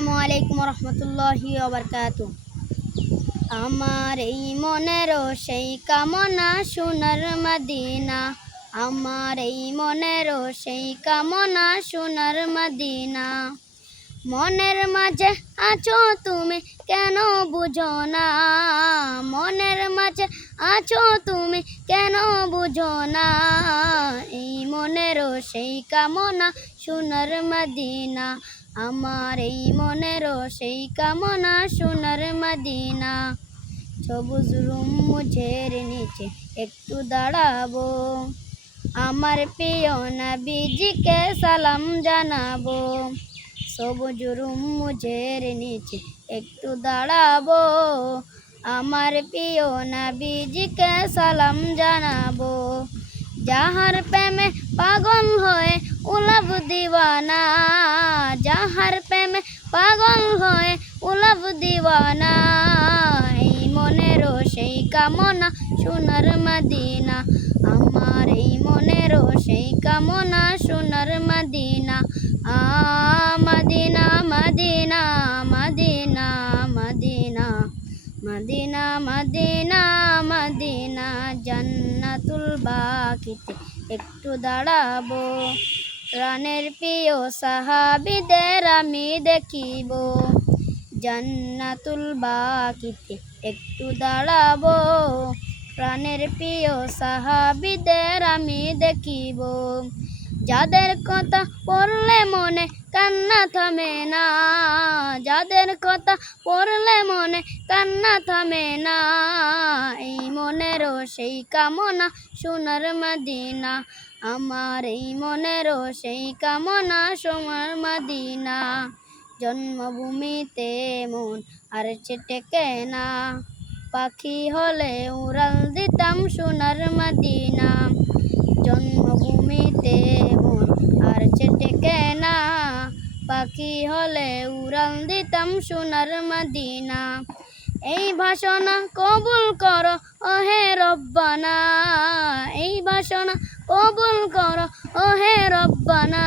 আসসালামু আলাইকুম রহমতুল্লাহি ওয়াবারকাতু। আমার এই মনেরও সেই কামনা সোনার মদিনা, আমার এই মনেরও সেই কামনা সোনার মদিনা। মনের মাঝে আছো তুমি কেন বুঝো না, মনের মাঝে আছো তুমি কেন বুঝো না। এই মনেরও সেই কামনা সোনার মদিনা, আমার এই মনেরও সেই কামনা সোনার মদিনা। সবুজ রুম মুঝের নিচে একটু দাঁড়াবো, আমার প্রিয় নবীজিকে সালাম জানাবো। সবুজ রুম মুঝের নিচে একটু দাঁড়াবো, আমার প্রিয় নবীজিকে সালাম জানাবো। যাহার প্রেমে পাগল হয়ে উলভ দিওয়ানা, যাহার প্রেমে পাগল হয়ে উলভ দিওয়ানা। এই মনেরও সেই কামনা সোনার মদিনা, আমার এই মনেরও সেই কামনা সোনার Medina. Medina Medina Medina Medina Medina Medina Medina, জান্নাতুল বাকিতে একটু দাঁড়াবো, প্রাণের প্রিয় সাহাবীদের আমি দেখিব। জান্নাতুল বাকিতে একটু দাঁড়াবো, প্রাণের প্রিয় সাহাবীদের আমি দেখিব। যাদের কথা পড়লে মনে কান্না থামে না, যাদের কথা পড়লে মনে কান্না থামে না। এই মনেরও সেই কামনা সোনার মদিনা, আমার এই মনেরও সেই কামনা সোনার মদিনা। জন্মভূমিতে মন আর টেকে না, পাখি হলে উড়াল দিতাম সোনার মদিনা। জন্মভূমিতে মন আর টেকে না, পাখি হলে উড়াল দিতাম সোনার মদিনা। এই বাসনা কবুল করো ওহে রব্বানা, এই বাসনা কবুল করো ওহে রব্বানা।